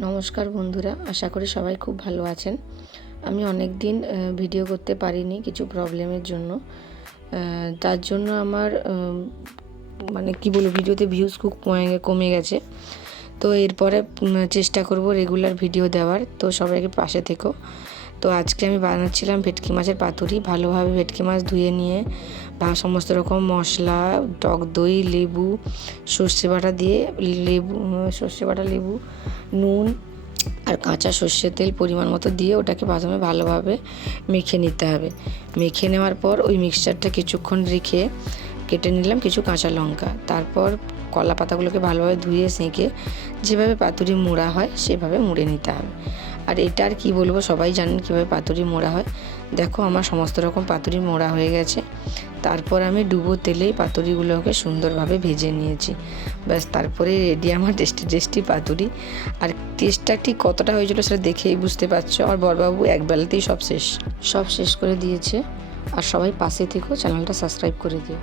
নমস্কার বন্ধুরা, আশা করি সবাই খুব ভালো আছেন। আমি অনেক দিন ভিডিও করতে পারিনি কিছু প্রবলেমের জন্য। তার জন্য আমার মানে কি বলবো, ভিডিওতে ভিউজ খুব কমে গেছে। তো এরপরে চেষ্টা করব রেগুলার ভিডিও দেওয়ার। তো সবাইকে পাশে থেকো। তো আজকে আমি বানাচ্ছিলাম ভেটকি মাছের পাতুরি। ভালোভাবে ভেটকি মাছ ধুয়ে নিয়ে বা সমস্ত রকম মশলা, টক দই, লেবু, সর্ষে বাটা দিয়ে লেবু, নুন আর কাঁচা সর্ষের তেল পরিমাণ মতো দিয়ে ওটাকে প্রথমে ভালোভাবে মেখে নিতে হবে। মেখে নেওয়ার পর ওই মিক্সচারটা কিছুক্ষণ রেখে কেটে নিলাম কিছু কাঁচা লঙ্কা। তারপর কলা পাতাগুলোকে ভালোভাবে ধুয়ে সেঁকে যেভাবে পাতুরি মোড়া হয় সেভাবে মুড়ে নিতে হবে। আর এটা আর কি বলবো, সবাই জানেন কীভাবে পাতুরি মোড়া হয়। দেখো, আমার সমস্ত রকম পাতুরি মোড়া হয়ে গেছে। তারপর আমি ডুবো তেলেই পাতুরিগুলোকে সুন্দরভাবে ভেজে নিয়েছি। ব্যাস, তারপরে রেডি আমার টেস্টি পাতুরি। আর টেস্টটা ঠিক কতটা হয়েছিল সেটা দেখেই বুঝতে পারছো। আর বড়বাবু একবেলাতেই সব শেষ করে দিয়েছে। আর সবাই পাশে থেকেও চ্যানেলটা সাবস্ক্রাইব করে দিও।